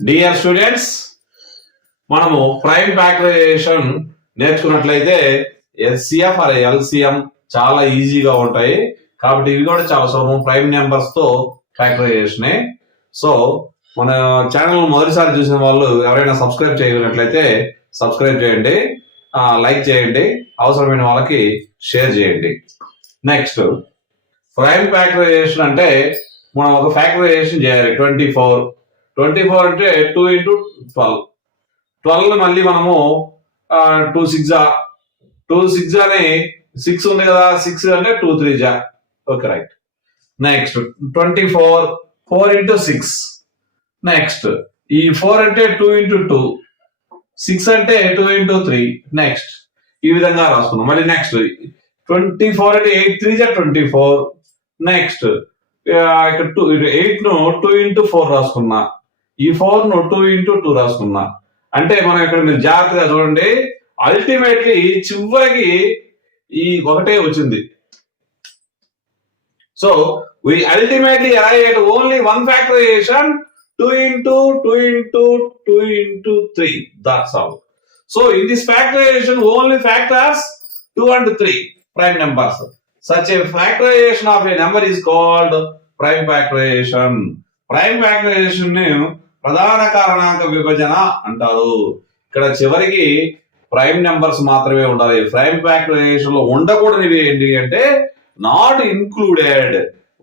Dear students, మనము prime factorisation నేర్చుకున్నట్లయితే LCF or LCM చాలా ఈజీగా ఉంటాయి. కాబట్టి ఇవి కూడా చాలా సులభం. ప్రైమ్ నెంబర్స్ తో ఫ్యాక్టరైజేషన్. సో మన ఛానల్ మొదటిసారి చూసిన వాళ్ళు ఎవరైనా సబ్స్క్రైబ్ చేయగలిగినట్లయితే సబ్స్క్రైబ్ చేయండి, లైక్ చేయండి, అవసరమైన వాళ్ళకి షేర్ చేయండి. నెక్స్ట్, ప్రైమ్ ఫ్యాక్టరైజేషన్ అంటే మనం ఒక ఫ్యాక్టరైజేషన్ చేయాలి. 24 అంటే 2 into 12 మళ్ళీ మనము 2 6 అని 6 ఉంది కదా, 6 అంటే 2 3 okay right. Next 24 4 into 6. Next ఈ 4 అంటే 2 into 2, 6 అంటే 2 into 3. నెక్స్ట్ ఈ విధంగా రాసుకున్నాం. మళ్ళీ నెక్స్ట్ 24 అంటే 8 3 24. నెక్స్ట్ ఇక్కడ 8 ను 2 into 4 రాసుకున్నా, ఈ 4 ను 2 into 2 రాసుకున్నా. అంటే మనం ఇక్కడ మీరు జాగ్రత్తగా చూడండి, అల్టిమేట్లీ చివరికి ఈ ఒకటే వచ్చింది. So we ultimately arrive at only one factorization, 2 into 2 into 2 into 3. That's all. So in this factorization only factors 2 and 3 prime numbers. Such a factorization of a number is called prime factorization. Prime factorization ని ప్రధాన కారణాంక విభజన అంటారు. ఇక్కడ చివరికి prime numbers మాత్రమే ఉండాలి. Prime factorisation లో ఉండకూడనివి ఏంటి అంటే not included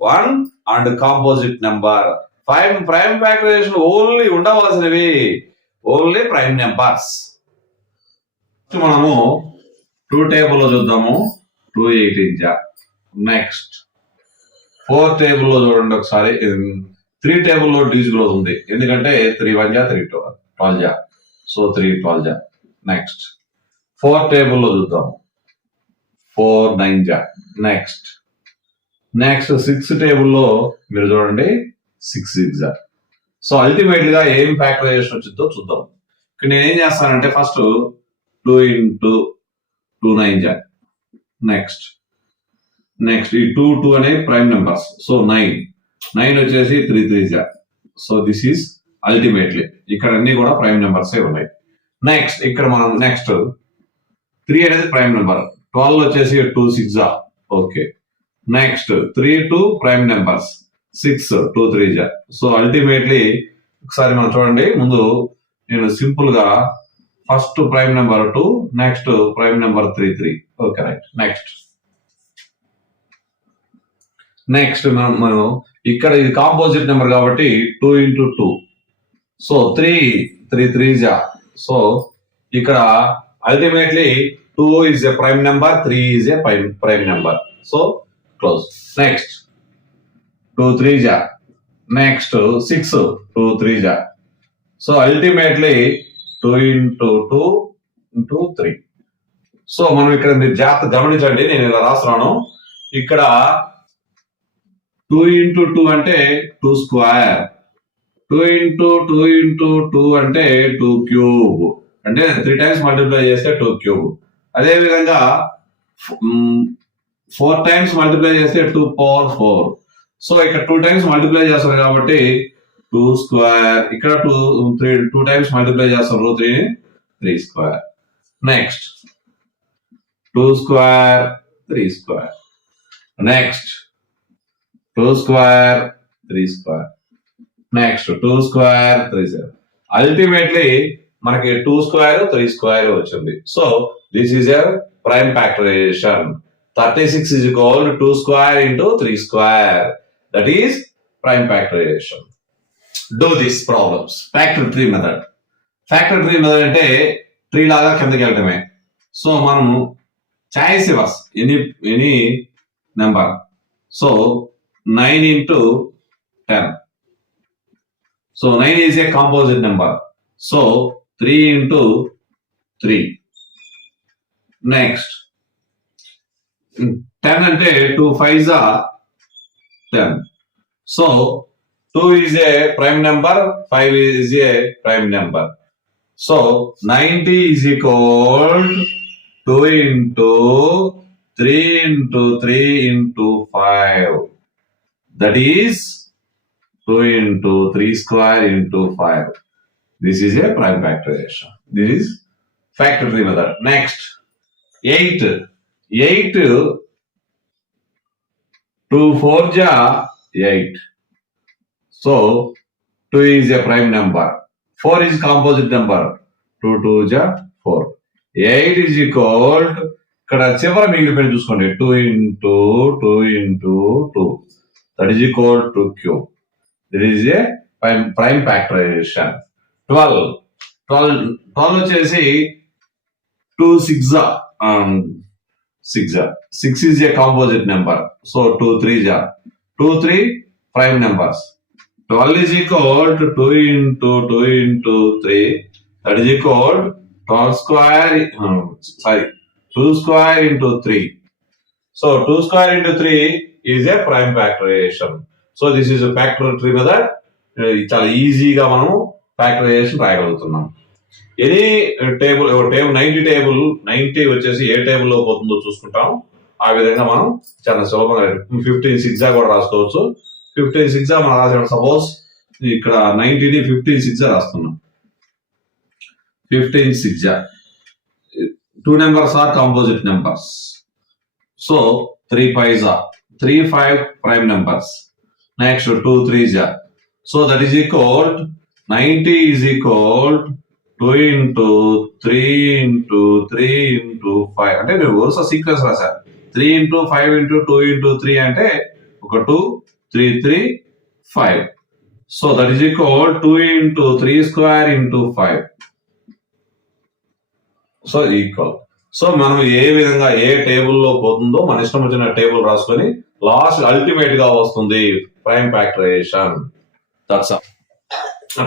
1 and composite number. Prime factorisation only ఉండవలసినవి ఓన్లీ ప్రైమ్ నెంబర్స్. మనము 2 టేబుల్ లో చూద్దాము. 2 18. నెక్స్ట్ 4 టేబుల్ లో చూడండి ఒకసారి. 3 టేబుల్ లో డిజిట్ ఉంది, ఎందుకంటే 3 1 3 12. సో 3 12. నెక్స్ట్ 4 టేబుల్ లో చూద్దాం. 4 9. నెక్స్ట్ 6 టేబుల్ లో మీరు చూడండి 6 6. సో అల్టిమేట్ గా ఏం ఫ్యాక్టరైజేషన్ వచ్చిందో చూద్దాం. ఇక్కడ నేను ఏం చేస్తానంటే ఫస్ట్ 2 into 2 9. నెక్స్ట్ ఈ 2 2 అనే ప్రైమ్ నెంబర్స్. సో 9 వచ్చేసి 3 3. సో దిస్ ఈస్ అల్టిమేట్లీ ఇక్కడ అన్ని కూడా ప్రైమ్ నెంబర్స్ ఉన్నాయి. నెక్స్ట్ ఇక్కడ మనం నెక్స్ట్ 3 అనేది ప్రైమ్ నెంబర్. 12 వచ్చేసి 2 6. Okay. Next 3 2 prime numbers. 6 2 3. So ultimately ఒకసారి మనం చూడండి. ముందు నేను సింపుల్ గా first prime number 2, next prime number 3 3. Okay right. Next మనం ఇక్కడ ఇది కాంపోజిట్ నెంబర్ కాబట్టి 2 into 2. సో 3 3. సో ఇక్కడ ultimately 2 is a prime number, 3 is a prime number. So close. Next 2 3. Next 6 2 3. So ultimately 2 into 2 into 3. So మనం ఇక్కడ మీరు జాగ్రత్త గమనించండి, నేను ఇలా రాస్తున్నాను. ఇక్కడ 2 into 2 అంటే 2 square. 2 into 2 into 2 అంటే 2 cube. అంటే 3 times మల్టిప్లై చేస్తే 2 cube. అదే విధంగా 4 times మల్టిప్లై చేస్తే 2 power 4. సో ఇక్కడ 2 times మల్టిప్లై చేస్తారు కాబట్టి 2 square. ఇక్కడ 2 times మల్టిప్లై చేస్తారు 3 square. Next 2 square 3 square. Next 2 square 3 square. Next 2 square 3 square. Ultimately మనకి 2 square 3 square వచ్చింది. So this is a prime factorisation. 36 is equal to 2 square into 3 square. That is prime factorization. Do these problems. Factor tree method. Factor tree method అంటే tree లాగా కిందకి వెళ్ళటమే. So మనము choice ఇవ్వర్స్ any number. So 9 into 10. So 9 is a composite number. So 3 into 3. Next 10 అంటే 2 5s are 10. So 2 is a prime number, 5 is a prime number. So 90 is equal to 2 into 3 into 3 into 5. That is 2 into 3 square into 5. This is a prime factorization. This is factor tree method. Next, 8. 8 2 4 ja 8. So 2 is a prime number. 4 is composite number. 2 2 ja 4. 8 is equal to ఇక్కడ చివరి మిగిలిపోయిన చూసుకోండి 2 into 2 into 2. That is equal to cube. That is a prime factorization. 12 వచ్చేసి 2 6 is a composite number. So 2 3 ja 2 3 prime numbers. 12 is equal to 2 into 2 into 3. That is equal to 12 square. 2 square into 3. So 2 square into 3 is a prime factorization. So this is a factor tree method. చాలా ఈజీగా మనం factorisation రాయగలుగుతున్నాం. Any table 90 వచ్చేసి ఏ టేబుల్లో పోతుందో చూసుకుంటాం. ఆ విధంగా మనం చాలా సులభంగా 15 6 కూడా రాసుకోవచ్చు. 15 6 మనం రాసాం. సపోజ్ ఇక్కడ 90ని 15 6 రాస్తున్నాం. 15 6 2 numbers are composite numbers. So 3 5s are 3 5 prime numbers. Next 2 3s are. So that is equal 90 is equal 2 into 3 into 3 into 5. అంటే నేను వరుస సీక్వెన్స్ రాశాను. 3 into 5 into 2 into 3 అంటే ఒక 2 3 3 5. So that is equal 2 into 3 square into 5. So equal. So మనం ఏ విధంగా ఏ టేబుల్లో పోతుందో మన ఇష్టం వచ్చిన టేబుల్ రాసుకొని లాస్ట్ అల్టిమేట్ గా వస్తుంది prime factorisation. That's all.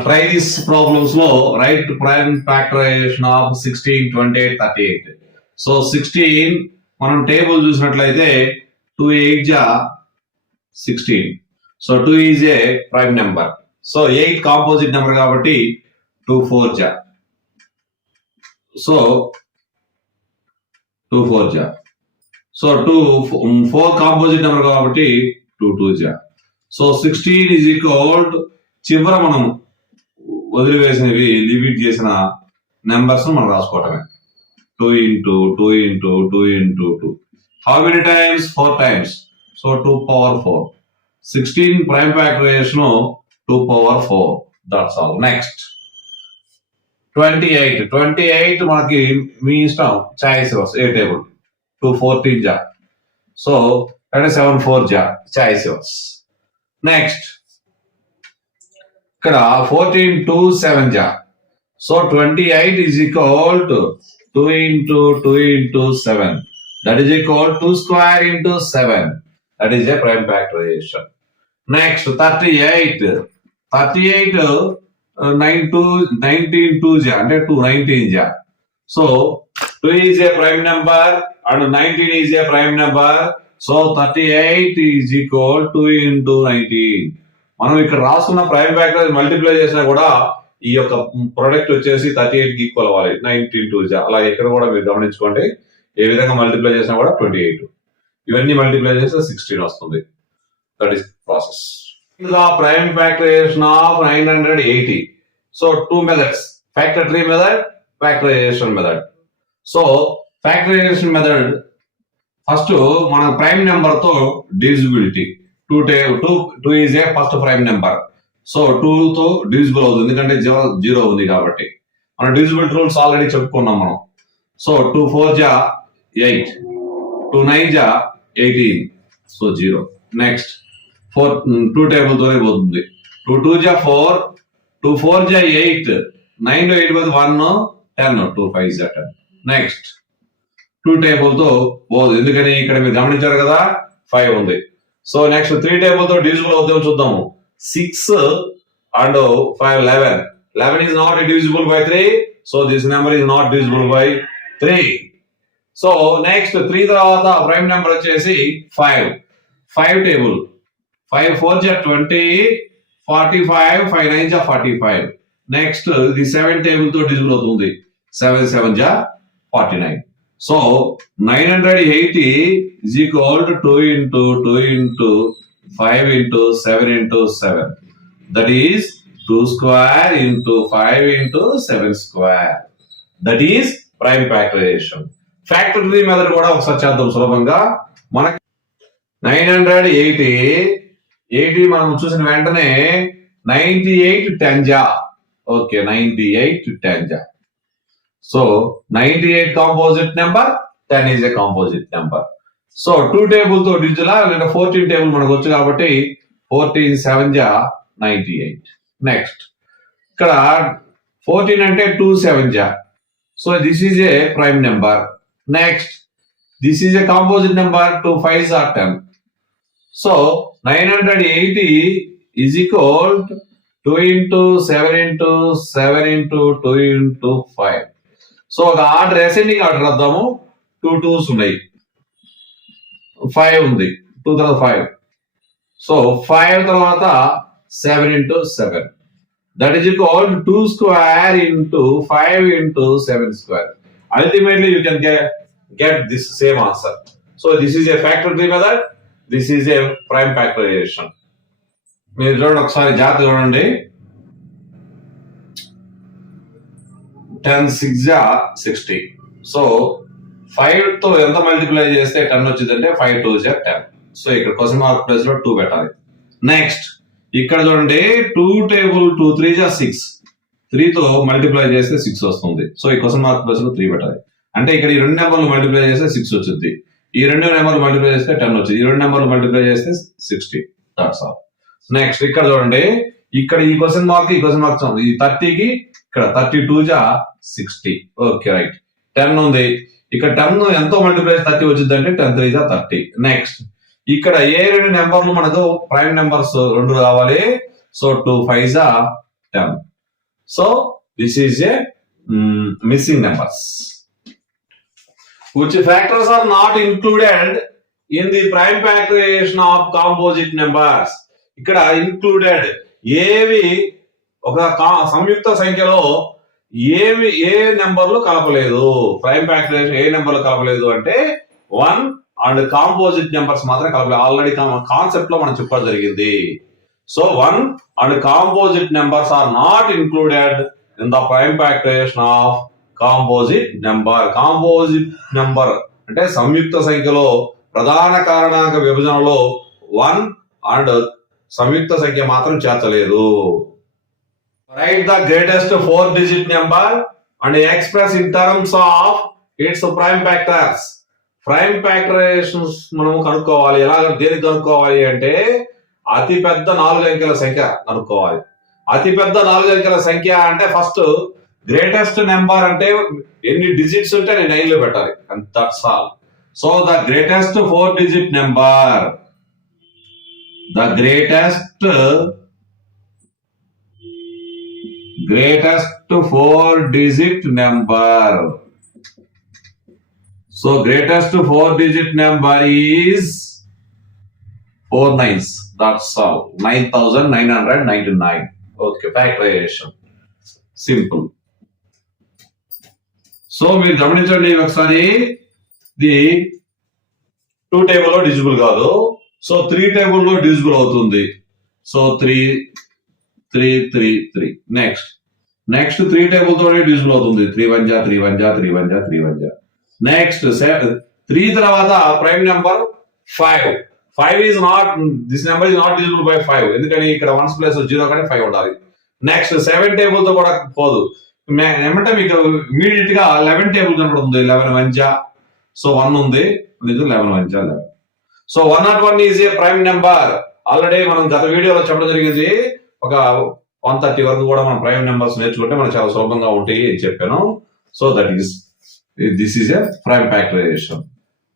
Try this problems లో write prime factorisation of 16 28 38. So 16 మనం టేబుల్ చూసినట్లయితే 2 8 ja 16. So 2 is a prime number. So 8 composite number కాబట్టి 2 4 ja. So 2 4 ja. So 4 composite number కాబట్టి 2 2 ja. So 16 is equal to చివర మనం వదిలివేసినవి limit చేసిన numbers మనం రాసుకోవటమే. 2 into 2 into 2 into 2. How many times? 4 times. So 2 power 4. 16 prime factorization 2 power 4. That's all. Next. 28 మనకి మీ ఇష్టం choice ఏ table 2 14 ja. So అంటే 7 4 ja choice. Next ఇక్కడ 14 2 7 ja. So 28 is equal to 2 into 2 into 7. That is equal to 2 square into 7. That is a prime factorization. Next 38 19 2 ja అంటే 2 19 ja. So 2 is a prime number and 19 is a prime number. So 38 is equal to 2 into 19. మనం ఇక్కడ రాసుకున్న prime factor multiply చేసినా కూడా ఈ యొక్క product వచ్చేసి 38 కి ఈక్వల్ అవ్వాలి. 19 2 ja. అలా ఇక్కడ కూడా మీరు గమనించుకోండి. ఏ విధంగా మల్టిప్లై చేసినా కూడా 28. ఇవన్నీ మల్టిప్లై చేస్తే 16 వస్తుంది. That is process. The prime factorization of 980. So 2 methods, factor tree method, factorization method. So factorization method, first మన prime number తో divisibility. 2 is a first prime number. So 2 తో divisible అవుతుంది ఎందుకంటే 0 ఉంది కాబట్టి. మన divisibility rules ఆల్రెడీ చెప్పుకున్నాం మనం. So 2 4 ja 8, 2 9 ja 18. So 0. Next 2 table తోనే పోతుంది. 2 2 ja 4, 2 4 ja 8, 9 8 పోతే 1 10, 2 5 ja 10. నెక్స్ట్ 2 టేబుల్ తో పోదు ఎందుకని ఇక్కడ మీరు గమనించారు కదా 5 ఉంది. సో నెక్స్ట్ 3 టేబుల్ తో డివిజిబుల్ అవుతాం చూద్దాము. 6 and 5 11. 11 is not divisible by 3. So this number is not divisible by 3. So next 3 తర్వాత ప్రైమ్ నెంబర్ వచ్చేసి 5. 5 టేబుల్ 5 4 ja 20, 45, 5 9 ja 45. నెక్స్ట్ ఇది 7 టేబుల్ తో డివిజిబుల్ అవుతుంది. 7 7 ja 49. So 980 is equal to 2 into 2 into 5 into 7 into 7. That is 2 square into 5 into 7 square. That is prime factorization. Factory method కూడా ఒకసారి చేద్దాం సులభంగా. మనకి 980 మనం చూసిన వెంటనే 98 టెంజా. ఓకే, 98 టెంజా. So 98 composite number, 10 is a composite number. So 2 table తో డిజిటలా లేదా 14 టేబుల్ మనకు వచ్చు కాబట్టి 14 7 జా 98. నెక్స్ట్ ఇక్కడ 14 అంటే 2 7 జా. So this is a prime number. Next this is a composite number, 2 5s are 10. So 980 is equal to 2 into 7 into 7 into 2 into 5. So ఒక ఆర్డర్ అసెండింగ్ ఆర్డర్ రాద్దాము. 2 2s ఉన్నాయి, 5 ఉంది, 2 తర్వాత 5. సో 5 తర్వాత 7 into 7. That is equal to 2 square into 5 into 7 square. Ultimately, you can get this same answer. So this is a factorization method. This is a prime factorization. మీరు చూడండి ఒకసారి జాగ్రత్తగా చూడండి. 10 6 జా 60. సో 5 తో ఎంత మల్టిప్లై చేస్తే 10 వచ్చిందంటే 5 2 జా 10. సో ఇక్కడ క్వశ్చన్ మార్క్ ప్లేస్ లో 2 పెట్టాలి. నెక్స్ట్ ఇక్కడ చూడండి 2 టేబుల్ 2 3 జా 6. 3 తో మల్టిప్లై చేస్తే 6 వస్తుంది. సో ఈ క్వశ్చన్ మార్క్ ప్లేస్ లో 3 పెట్టాలి. అంటే ఇక్కడ ఈ రెండు నెంబర్లు మల్టిప్లై చేస్తే 6 వచ్చింది. ఈ రెండు నెంబర్లు మల్టిప్లై చేస్తే 10 వచ్చింది. ఈ రెండు నెంబర్లు మల్టిప్లై చేస్తే 60. That's all. నెక్స్ట్ ఇక్కడ చూడండి, ఇక్కడ ఈ క్వశ్చన్ మార్క్ ఈ 30కి ఇక్కడ 32 జా 60. Okay right. 10 ఉంది. ఇక్కడ 10 ఎంతో మల్టిప్లై 30 వచ్చింది అంటే 10 3 జా 30. నెక్స్ట్ ఇక్కడ ఏ రెండు నెంబర్లు మనకు ప్రైమ్ నెంబర్స్ 2 కావాలి. సో 2 5 జా 10. So this is A missing numbers. Which factors are not included in the prime factorization of composite numbers? ఇక్కడ included ఏవి ఒక సంయుక్త సంఖ్యలో ఏ నెంబర్లు కలపలేదు. ప్రైమ్ ఫ్యాక్టరైజేషన్ ఏ నెంబర్లు కలపలేదు అంటే 1 అండ్ కాంపోజిట్ నెంబర్స్ మాత్రం కలపలేదు. ఆల్రెడీ కాన్సెప్ట్ లో మనం చెప్పడం జరిగింది. So 1 and composite numbers are not included in the prime factorisation of composite number. Composite number అంటే సంయుక్త సంఖ్యలో ప్రధాన కారణాంక విభజనలో 1 అండ్ సంయుక్త సంఖ్య మాత్రం చేర్చలేదు. Write the greatest 4 digit number and express in terms of its prime factors. Prime factorisations మనం కనుక్కోవాలి. ఎలా దేనికి కనుక్కోవాలి అంటే అతి పెద్ద 4 అంకెల సంఖ్య కనుక్కోవాలి. అతి పెద్ద 4 అంకెల సంఖ్య అంటే ఫస్ట్ గ్రేటెస్ట్ నెంబర్ అంటే ఎన్ని డిజిట్స్ ఉంటే నేను 9 లో పెట్టాలి. And that's all. So the greatest 4 digit number, the greatest 4 digit number. So greatest 4 digit number is 4 9s. That's all. 9,999. Okay, factorization. Simple. So మీరు గమనించండి ఒకసారి, ఇది 2 టేబుల్లో డిజిబుల్ కాదు. సో 3 టేబుల్లో డివిజిబుల్ అవుతుంది. సో 3 3 3 3. నెక్స్ట్ 3 టేబుల్ తోనే డివిజిబుల్ అవుతుంది. 3 1 జా 3 1 జా 3 1 జా 3 1 జా. నెక్స్ట్ 3 తర్వాత prime number 5. 5 is not, this number is not divisible by 5. ఎందుకని ఇక్కడ 1s ప్లేస్ 0 కంటే 5 ఉండాలి. నెక్స్ట్ 7 టేబుల్ తో కూడా పోదు. ఏమంటే మీకు ఇమీడియట్ గా 11 టేబుల్ కనపడుతుంది. 11 1 జా. సో 1 ఉంది, 11 1 జా 11. So 101 is a prime number. Already మనం గత వీడియోలో చెప్పడం జరిగింది. ఒక 130 వరకు కూడా మనం ప్రైమ్ నెంబర్స్ నేర్చుకుంటే మనకు చాలా సులభంగా ఉంటాయి అని చెప్పాను. So that is this is a prime factorisation.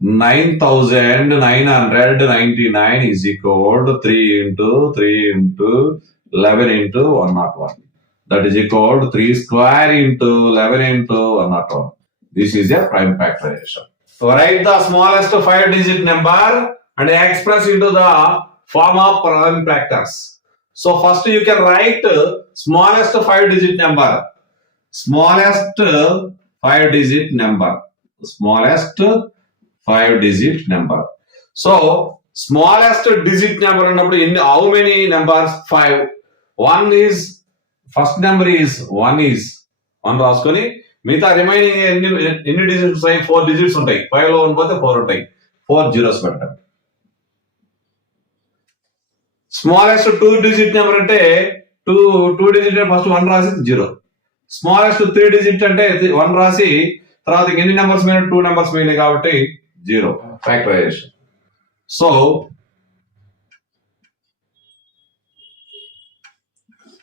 9,999 is equal to 3 into 3 into 11 into 101. That is equal to 3 square into 11 into 101. This is a prime factorization. So write the smallest 5 digit number and express into the form of prime factors. So first you can write smallest 5 digit number. Smallest 5 digit number. Smallest 5 digit number. So smallest digit number, how many numbers? 5. 1 is first number is 1 రాసుకొని మిగతా remaining ఎన్ని digits ఉంటాయి? 4 digits ఉంటాయి. 5 లో 1 పోతే 4 ఉంటాయి. 4 zeros పెట్టండి. Smallest 2 digit number అంటే 2 డిజిట్ ఫస్ట్ 1 రాసి 0. స్మాలెస్ట్ 3 డిజిట్ అంటే 1 రాసి తర్వాత ఎన్ని నెంబర్స్ మీద 2 నెంబర్స్ మీద కాబట్టి 0 ఫ్యాక్టరైజేషన్. సో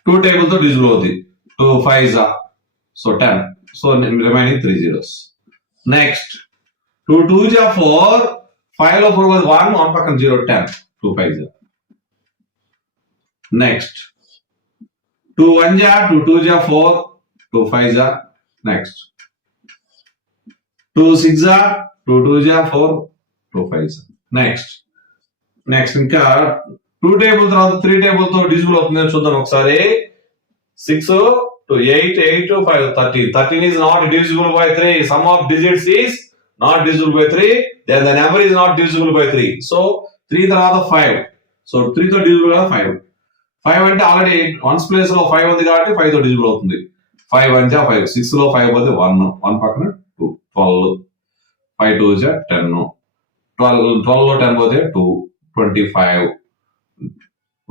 2 టేబుల్ తో డిజిబుల్ అవుతుంది. 2 5s so 10. So remaining 3 zeros. Next 2 2s 4. 5 లో 4 1 పక్కన 0 10. 2 5s. Next 2 1s 2 2s 4. 2 5s. Next 2 6s 2 2s 4. 2 5s. Next ఇంకా 2 టేబుల్ తర్వాత 3 టేబుల్ తో డిజిబుల్ అవుతుంది చూద్దాం ఒకసారి. 6 to 8, 8 to 5, 13. 13 is not divisible by 3. Sum of digits is not divisible by 3. Then the number is not divisible by 3. So 3 తర్వాత 5. So 3 తో divisible గా 5. 5 అంటే ఆల్రెడీ 1's ప్లేస్ లో 5 ఉంది కాబట్టి 5 తో divisible అవుతుంది. 5 1 5. 6 లో 5 పోతే 1 పక్కన 2. 12. 5 2s 10. 12 లో 10 పోతే 2. 25.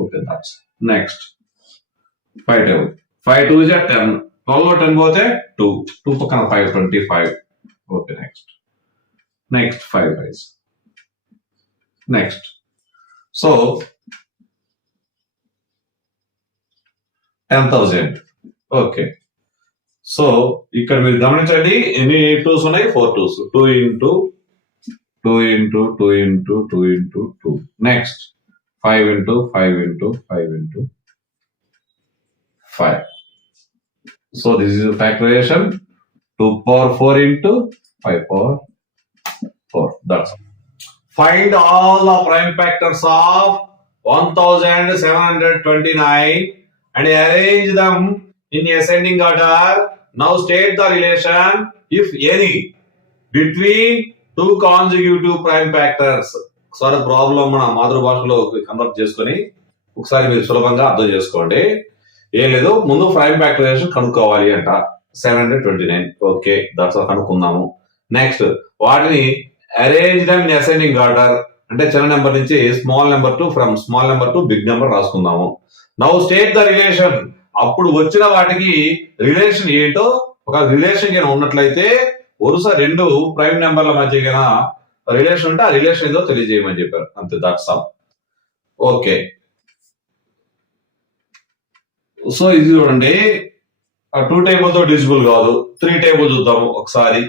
Okay, that's next. 5 table. 5 2s 10. 12 లో 10 పోతే 2. 2 పక్కన 5 25. Okay, next 5 5s. Next. So 10,000. Okay. So ఇక్కడ మీరు గమనించండి ఎన్ని 2s ఉన్నాయి? 4 2s. 2 into 2 into 2 into 2 into 2. Next 5 into 5 into 5 into 5. So this is a factorization. 2 power 4 into 5 power 4. That's all. Find all the prime factors of 1729 and arrange them in ascending order. Now state the relation, if any, between two consecutive prime factors. ఒకసారి problem మన మాతృభాషలో convert చేసుకొని ఒకసారి మీరు సులభంగా అర్థం చేసుకోండి. ఏం లేదు, ముందు ప్రైమ్ ఫ్యాక్టరైజేషన్ కనుక్కోవాలి అంట. 729. ఓకే, దట్స్ కనుక్కుందాము. నెక్స్ట్ వాటిని arrange them in ascending order అంటే చిన్న నెంబర్ నుంచి small number to from small number to big number రాసుకుందాము. Now state the relation. అప్పుడు వచ్చిన వాటికి రిలేషన్ ఏంటో, ఒక రిలేషన్ కింద ఉన్నట్లయితే వరుస 2 ప్రైమ్ నెంబర్ల మధ్య కింద రిలేషన్ ఉంటే ఆ రిలేషన్ ఏదో తెలియజేయమని చెప్పారు. అంతే, దట్స్ ఆల్. ఓకే, సో ఇది చూడండి 2 టేబుల్ తో డిజిబుల్ కాదు. 3 టేబుల్ చూద్దాము ఒకసారి.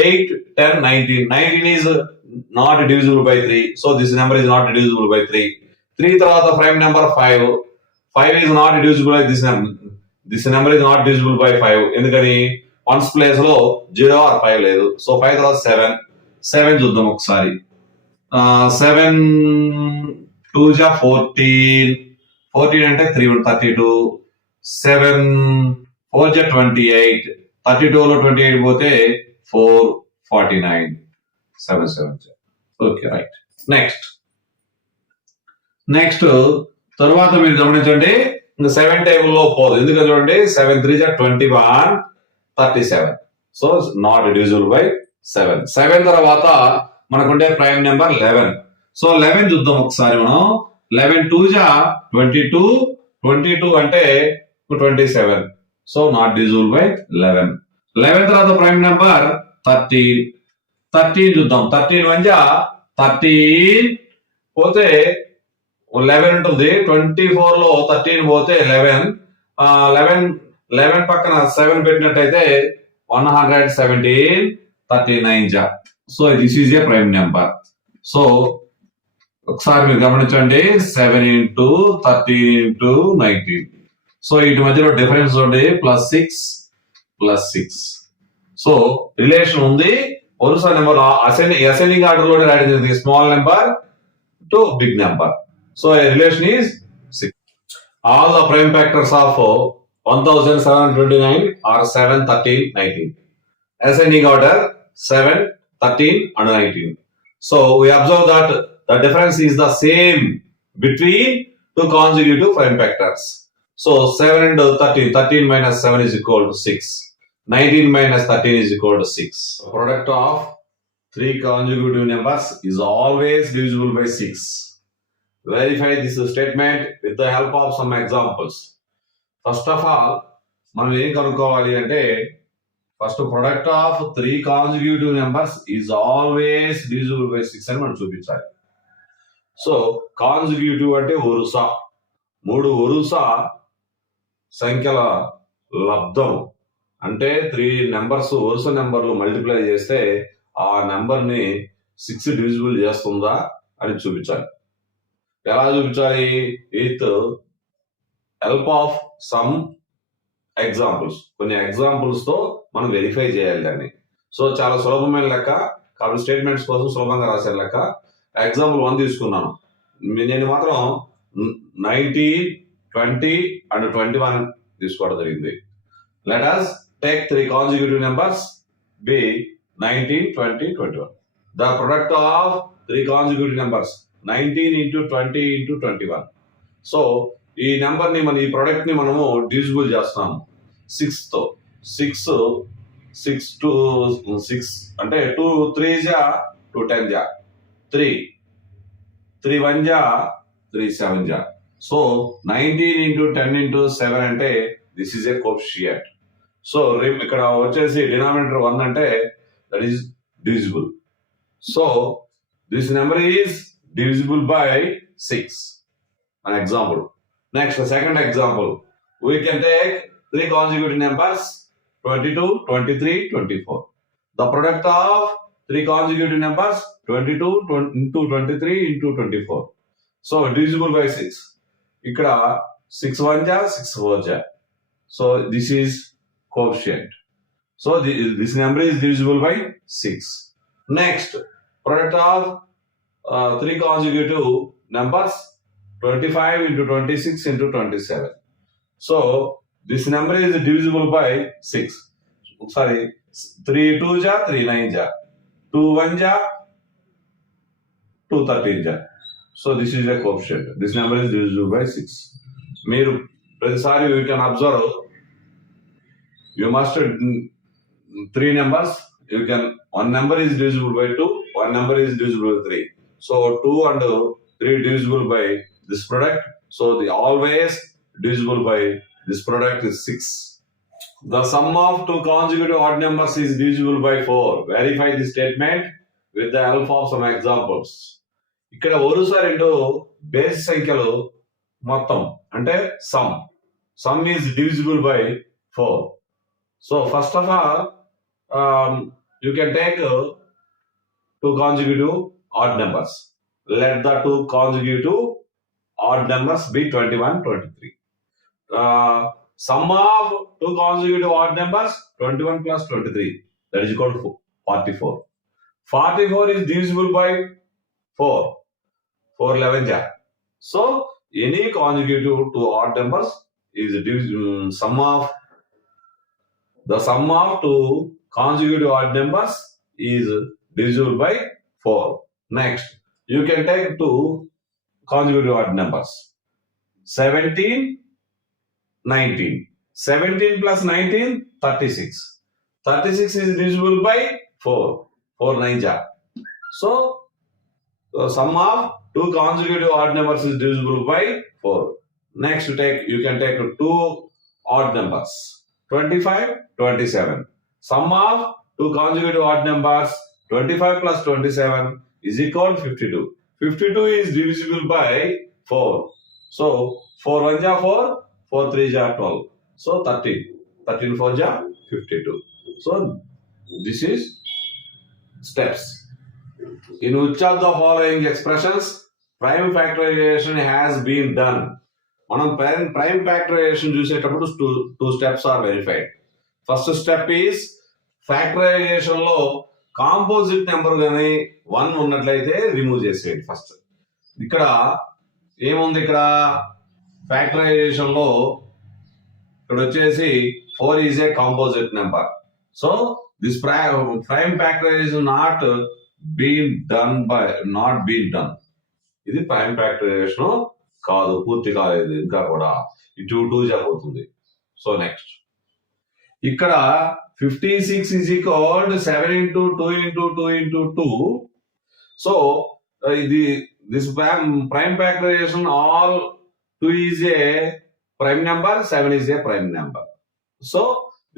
8 10 19. 19 is not divisible by 3. So this number is not divisible by 3. 3 తర్వాత prime number 5. 5 is not divisible by this number. This number is not divisible by 5. ఎందుకని 1's place లో 0 or 5 లేదు. So 5 తర్వాత 7. 7 చూద్దాం ఒకసారి. 7 2s 14. 14 అంటే 3 32. 7 4s 28. 32 లో 28 పోతే 4 49. 7 7. Okay, right. నెక్స్ట్ తర్వాత మీరు గమనించండి 7 టేబుల్ లో పోదు. ఎందుకంటే చూడండి 7 3s 21 37. So not divisible by 7. 7 తర్వాత మనకుండే ప్రైమ్ నెంబర్ 11. సో 11 చూద్దాం ఒకసారి మనం. 11 2s 22. 22 అంటే 27. So not divisible by 11. 11 తర్వాత ప్రైమ్ నెంబర్ 13. 13 చూద్దాం. 13 1s 13 పోతే 11 ఉంటుంది. 24 లో 13 పోతే 11. 11 పక్కన 7 పెట్టినట్టయితే 117. 39s. So this is a prime number. So ఒకసారి మీరు గమనించండి 7 into 13 into 19. సో వీటి మధ్యలో డిఫరెన్స్ ఉంది +6 +6. సో రిలేషన్ ఉంది. వరుస నెంబర్ అసెండింగ్ ఆర్డర్ లోనే రాయడం small number to big number. So relation is 6. All the prime factors of 1729 are 7 13 19. Ascending order 7 13 and 19. So we observe that the difference is the same between two consecutive prime factors. So 7 and 13. 13 minus 7 is equal to 6. 19 minus 13 is equal to 6. Product of three consecutive numbers is always divisible by 6. Verify this statement with the help of some examples. First of all, మనం ఏం కనుక్కోవాలి అంటే first product of three consecutive numbers is always divisible by 6 అని మనం చూపించాలి. So consecutive అంటే వరుస, 3 వరుస సంఖ్యల లబ్ధం అంటే 3 నెంబర్స్ వరుస నెంబర్లు మల్టిప్లై చేస్తే ఆ నెంబర్ ని 6 డివిజిబుల్ చేస్తుందా అని చూపించాలి. ఎలా చూపించాలి? With help of some examples. కొన్ని ఎగ్జాంపుల్స్ తో మనం వెరిఫై చేయాలి దాన్ని. సో చాలా సులభమైన లెక్క కాబట్టి స్టేట్మెంట్స్ కోసం సులభంగా రాశాను లెక్క. ఎగ్జాంపుల్ 1 తీసుకున్నాను. నేను మాత్రం 19, 20 and 21 తీసుకోవడం జరిగింది. Let us take 3 consecutive numbers be 19, 20, 21. The product of 3 consecutive numbers 19 into 20 into 21. So ఈ నెంబర్ ని ఈ ప్రొడక్ట్ ని మనము డివిజిబుల్ చేస్తున్నాము 6 తో. 6 to 6 అంటే 2 3 జా 2 10 జా 3 3 1 జా 3 7 జా. సో 19 into 10 into 7 అంటే this is A coefficient. So ఇక్కడ వచ్చేసి డినామినేటర్ 1 అంటే that is divisible. So this number is divisible by 6. An example. Next, second example. We can take 3 consecutive numbers 22, 23, 24. The product of 3 consecutive numbers 22 into 23 into 24. So divisible by 6. Ikkada 6 1 ja 6 4 ja. So this is coefficient. So this number is divisible by 6. Next, product of 3 consecutive numbers 25 into 26 into 27. So this number is divisible by 6. Sorry, 3 2 ja 3 9 ja 2 1 ja 2 13 ja. So this is a coefficient. This number is divisible by 6. మీరు ప్రతిసారి you can observe, you must 3 numbers, you can one number is divisible by 2, one number is divisible by 3. So 2 and 3 divisible by this product. So the always divisible by this product is 6. The sum of 2 consecutive odd numbers is divisible by 4. Verify this statement with the help of some examples. ఇక్కడ వరుస రెండు బేసి సంఖ్యలు మొత్తం అంటే sum is divisible by 4. So first of all, you can take 2 consecutive odd numbers. Let the 2 consecutive odd numbers be 21, 23. Sum of 2 consecutive odd numbers 21 plus 23, that is equal to 44. 44 is divisible by 4. 4 11 ja. So any consecutive 2 odd numbers is sum of 2 consecutive odd numbers is divisible by 4. Next, you can take 2 consecutive odd numbers 17, 19. 17 plus 19 36. 36 is divisible by 4. 4 9 ja. So sum of 2 consecutive odd numbers is divisible by 4. Next, you can take 2 odd numbers 25, 27. Sum of 2 consecutive odd numbers 25 plus 27 is equal to 52. 52 is divisible by 4. So 4 1 ja 4, 4 3 ja 12. So 13. 13 4 ja 52. So this is steps. In which of the following expressions prime factorization has been done? మనం prime factorization చూసేటప్పుడు two steps are verified. First step is factorization లో composite number కానీ 1 ఉన్నట్లయితే remove చేసేయండి. First ఇక్కడ ఏముంది, ఇక్కడ factorisation లో ఇక్కడ వచ్చేసి 4 is a composite number. So this prime factorisation not been done. ఇది ప్రైమ్ ఫ్యాక్టరైజేషన్ కాదు, పూర్తి కాలేదు ఇంకా కూడా. ఈ 2 జరుగుతుంది. సో నెక్స్ట్ ఇక్కడ 56 is equal to 7 into 2 into 2 into 2. So this prime factorization, all 2 is a prime number, 7 is a prime number. So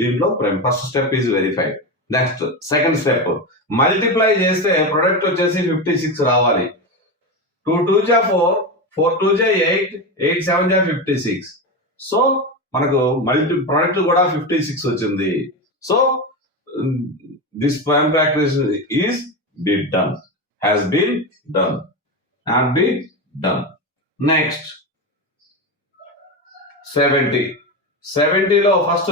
దీంట్లో prime first step is verified. Next second step, multiply చేస్తే product వచ్చేసి 56 రావాలి. 2 2 జా 4, 4 2 జా 8, 8 7 జా 56. So మనకు product కూడా 56 వచ్చింది. So this prime factorisation is done, has been done, not been done. Next 70లో ఫస్ట్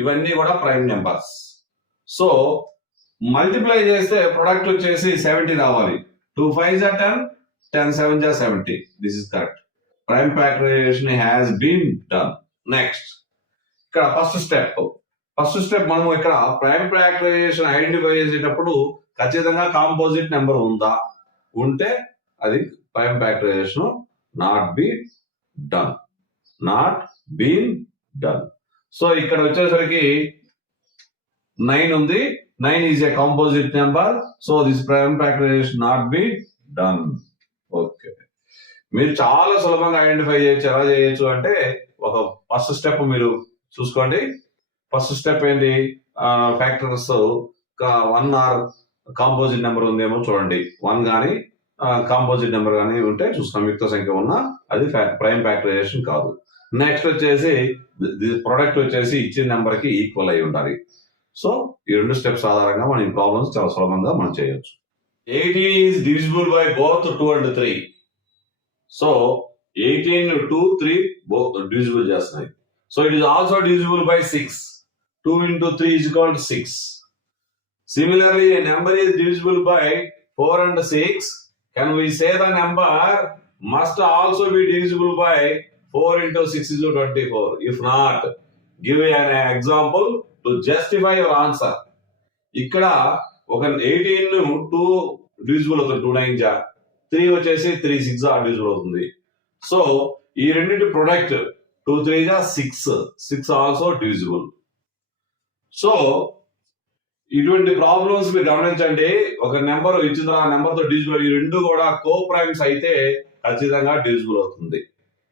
ఇవన్నీ కూడా ప్రైమ్ నెంబర్స్. సో మల్టిప్లై చేస్తే ప్రొడక్ట్ వచ్చేసి 70 రావాలి. 2 5 జా 10, 10 7 జా 70. This is correct. Prime factorisation has been done. Next ఇక్కడ ఫస్ట్ స్టెప్ మనము ఇక్కడ ప్రైమ్ ఫ్యాక్టరైజేషన్ ఐడెంటిఫై చేసేటప్పుడు ఖచ్చితంగా కాంపోజిట్ నెంబర్ ఉందా, ఉంటే అది prime factorisation not been done. So ఇక్కడ వచ్చేసరికి 9 ఉంది. 9 is a composite number. So this prime factorisation not be done. Okay, మీరు చాలా సులభంగా ఐడెంటిఫై చేయొచ్చు. ఎలా చేయొచ్చు అంటే ఒక ఫస్ట్ స్టెప్ మీరు చూసుకోండి. ఫస్ట్ స్టెప్ ఏంటి, ఫ్యాక్టర్స్ 1 ఆర్ కాంపోజిట్ నెంబర్ ఉందేమో చూడండి. 1 కానీ కాంపోజిట్ నెంబర్ కానీ ఉంటే చూస్తాం, యుక్త సంఖ్య ఉన్నా అది ప్రైమ్ ఫ్యాక్టరైజేషన్ కాదు. నెక్స్ట్ వచ్చేసి ప్రొడక్ట్ వచ్చేసి ఇచ్చిన నెంబర్ కి ఈక్వల్ అయి ఉండాలి. సో ఈ 2 స్టెప్స్ ఆధారంగా మనం ఈ ప్రాబ్లమ్స్ చాలా సులభంగా మనం చేయొచ్చు. 18 is divisible by both 2 and 3. So 18 2 3 both divisible చేస్తున్నాయి. So it is also divisible by 6. 2 into 3 is equal to 6. Similarly, a number is divisible by 4 and 6. Can we say the number must also be divisible by 4 into 6 is 24? If not, give an example to justify your answer. ఇక్కడ ఒక 18 2 divisible అవుతుంది. 2 9 జా 3 వచ్చేసి 3 6 జా divisible అవుతుంది. So ఈ రెండింటి product 2 3 జా 6 ఆల్సో డివిజిబుల్. సో ఇటువంటి ప్రాబ్లమ్స్ మీరు గమనించండి. ఒక నెంబర్ ఇచ్చిన ఆ నెంబర్ తో డివిజిబుల్, ఈ రెండు కూడా కో ప్రైమ్స్ అయితే ఖచ్చితంగా డివిజిబుల్ అవుతుంది.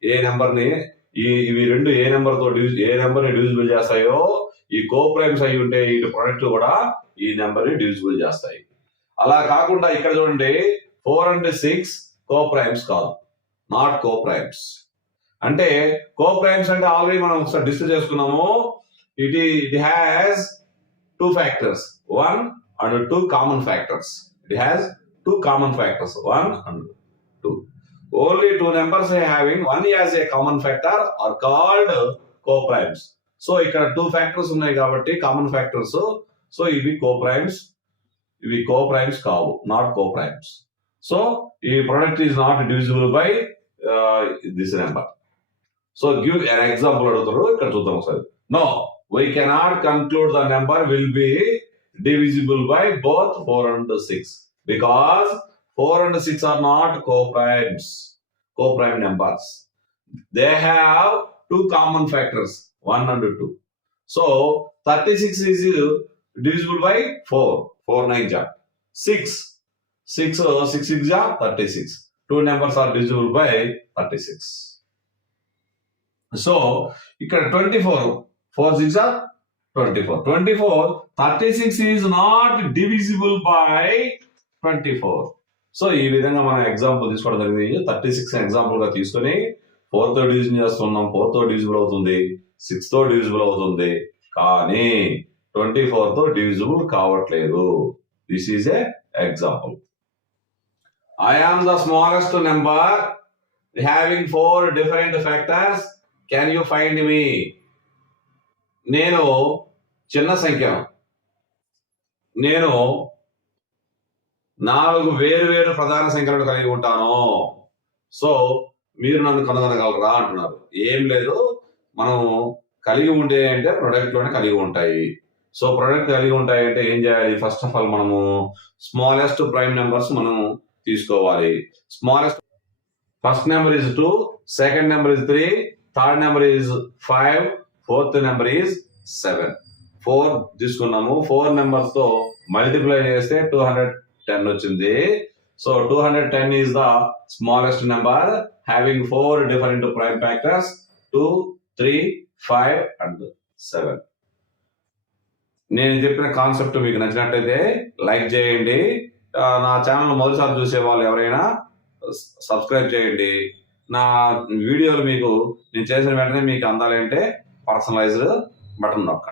ఏ నెంబర్ ని ఇవి రెండు ఏ నెంబర్ ని డివిజిబుల్ చేస్తాయో ఈ కో ప్రైమ్స్ అయి ఉంటే ఇటు ప్రొడక్ట్ కూడా ఈ నెంబర్ ని డివిజిబుల్ చేస్తాయి. అలా కాకుండా ఇక్కడ చూడండి 4 and 6 కో ప్రైమ్స్ కాదు, నాట్ కో ప్రైమ్స్. అంటే కో ప్రైమ్స్ అంటే ఆల్రెడీ మనం ఒకసారి డిస్కస్ చేసుకున్నాము. It has 2 factors, 1 and 2 common factors. It has 2 common factors, 1 and 2. Only 2 numbers having 1 as a common factor are called co-primes. So ఇక్కడ 2 factors ఉన్నాయి కాబట్టి common factors. So ఇవి co-primes కావు, not co-primes. So ఈ product is not divisible by this number. So give an example అడుగుతారు, ఇక్కడ చూద్దాం ఒకసారి. No, we cannot conclude the number will be divisible by both 4 and 6 because 4 and 6 are not co-prime numbers. They have 2 common factors, 1 and 2. So 36 is divisible by 4 9 ja 6 6 ja 36. 2 numbers are divisible by 36. So ఇక్కడ 24 4 6 are 24. 36 is not divisible by 24. So ఈ విధంగా మనం example తీసుకోవడం జరిగింది. 36 example గా తీసుకొని 4 తో division చేస్తున్నాం, 4 తో డివిజిబుల్ అవుతుంది, 6 తో డివిజిబుల్ అవుతుంది, కానీ 24 తో డివిజిబుల్ కావట్లేదు. This is A example. I am the smallest number having 4 different factors. Can you find me? నేను చిన్న సంఖ్యను, నేను 4 వేరు ప్రధాన సంఖ్యలను కలిగి ఉంటాను. సో మీరు నన్ను కనుగొనగలరా అంటున్నారు. ఏం లేదు, మనం కలిగి ఉంటే అంటే ప్రొడక్ట్ లోనే కలిగి ఉంటాయి. సో ప్రొడక్ట్ కలిగి ఉంటాయి అంటే ఏం చేయాలి? ఫస్ట్ ఆఫ్ ఆల్ మనము స్మాలెస్ట్ ప్రైమ్ నెంబర్స్ మనం తీసుకోవాలి. Smallest first number is 2, second number is 3, third number is 5, fourth number is 7. 4 తీసుకున్నాము. 4 నెంబర్స్ తో మల్టిప్లై చేస్తే 210 వచ్చింది. So 210 is the smallest number having 4 different prime factors 2, 3, 5 and 7. నేను చెప్పిన concept మీకు నచ్చినట్లయితే లైక్ చేయండి. నా ఛానల్ మొదటిసారి చూసే వాళ్ళు ఎవరైనా సబ్స్క్రైబ్ చేయండి. నా వీడియోలు మీకు నేను చేసిన వెంటనే మీకు అందాలంటే పర్సనలైజ్డ్ బటన్ నొక్కండి.